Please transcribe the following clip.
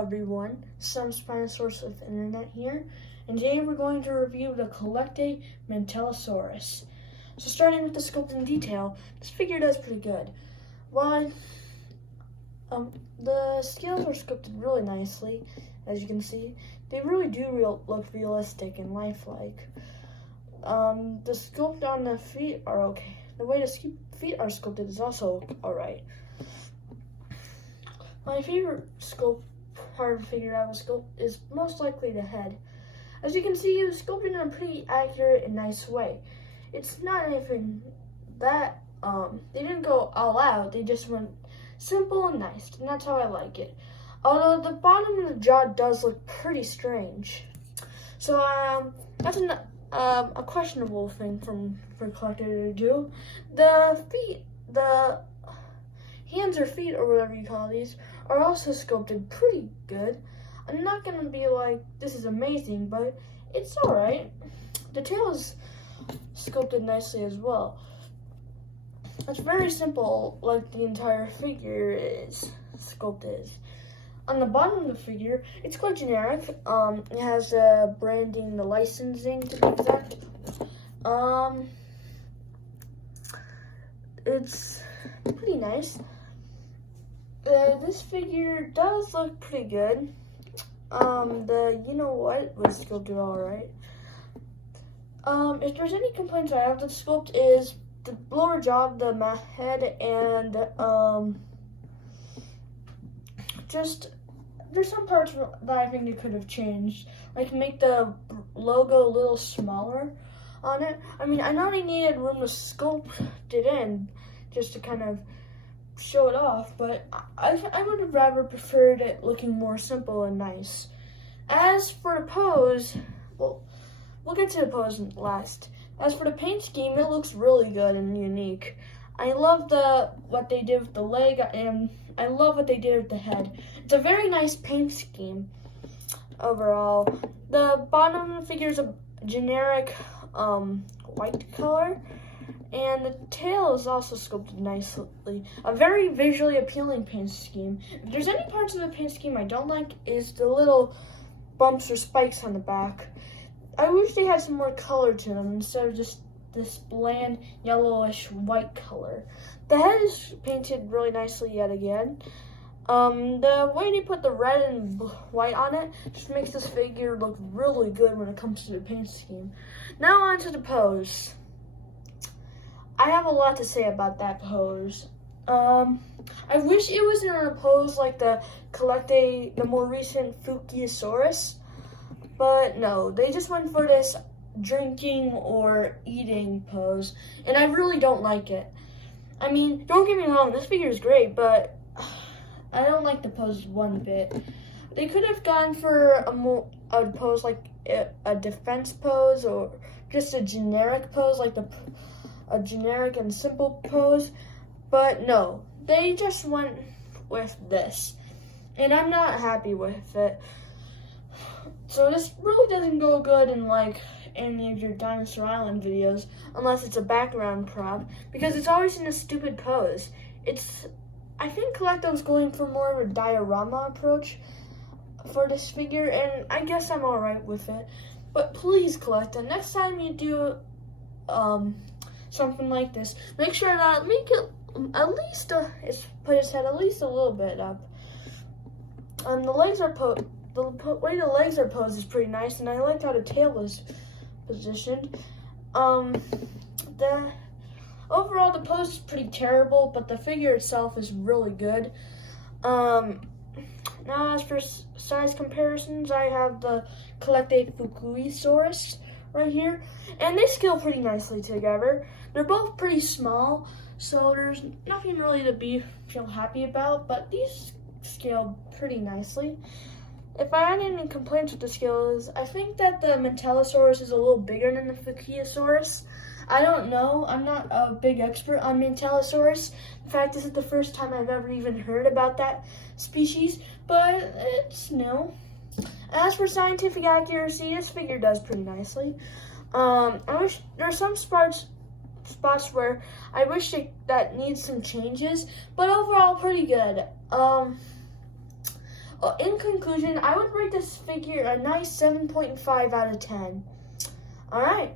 everyone, some Spinosaurus with Internet here, and today we're going to review the Collectae Mantellosaurus. So starting with the sculpt in detail, this figure does pretty good. While the scales are sculpted really nicely, as you can see, they really do look realistic and lifelike. The sculpt on the feet are okay. The way the feet are sculpted is also alright. My favorite part of the figure I would sculpt is most likely the head. As you can see, it was sculpted in a pretty accurate and nice way. It's not anything that, they didn't go all out, they just went simple and nice, and that's how I like it. Although the bottom of the jaw does look pretty strange. So, that's a questionable thing for Collectae to do. The feet, the hands or feet or whatever you call these, are also sculpted pretty good. I'm not gonna be like, this is amazing, but it's alright. The tail is sculpted nicely as well. It's very simple, like the entire figure is sculpted. On the bottom of the figure, it's quite generic. It has branding, the licensing to be exact. It's pretty nice. This figure does look pretty good. The you know what was sculpted alright. If there's any complaints I have with the sculpt is the lower jaw, the head, and just there's some parts that I think they could have changed, like make the logo a little smaller on it. I mean, I know they needed room to sculpt it in just to kind of show it off, but I would have rather preferred it looking more simple and nice. As for the pose, well, we'll get to the pose last. As for the paint scheme, it looks really good and unique. I love what they did with the leg, and I love what they did with the head. It's a very nice paint scheme overall. The bottom of the figure is a generic white color, and the tail is also sculpted nicely. A very visually appealing paint scheme. If there's any parts of the paint scheme I don't like, is the little bumps or spikes on the back. I wish they had some more color to them instead of just this bland yellowish white color. The head is painted really nicely yet again. The way they put the red and white on it just makes this figure look really good when it comes to the paint scheme. Now on to the pose. I have a lot to say about that pose. I wish it was in a pose like the Collectae, the more recent Fukiasaurus, but no, they just went for this drinking or eating pose, and I really don't like it. I mean, don't get me wrong, this figure is great, but I don't like the pose one bit. They could have gone for a pose like a defense pose, or just a generic pose like a generic and simple pose, but no, they just went with this, and I'm not happy with it. So this really doesn't go good in like any of your Dinosaur Island videos unless it's a background prop, because it's always in a stupid pose. I think Collectae was going for more of a diorama approach for this figure, and I guess I'm alright with it. But please, Collectae, next time you do something like this, make sure that make it at least put his head at least a little bit up. The legs are the way the legs are posed is pretty nice, and I liked how the tail was positioned. Overall, the pose is pretty terrible, but the figure itself is really good. Now, as for size comparisons, I have the Collectae Fukuisaurus right here, and they scale pretty nicely together. They're both pretty small, so there's nothing really to feel happy about, but these scale pretty nicely. If I had any complaints with the scales, I think that the Mantellosaurus is a little bigger than the Fukiasaurus. I don't know. I'm not a big expert on Mantellosaurus. In fact, this is the first time I've ever even heard about that species, but it's new. As for scientific accuracy, this figure does pretty nicely. I wish there's some spots where I wish that needs some changes, but overall pretty good. In conclusion, I would rate this figure a nice 7.5 out of 10. All right.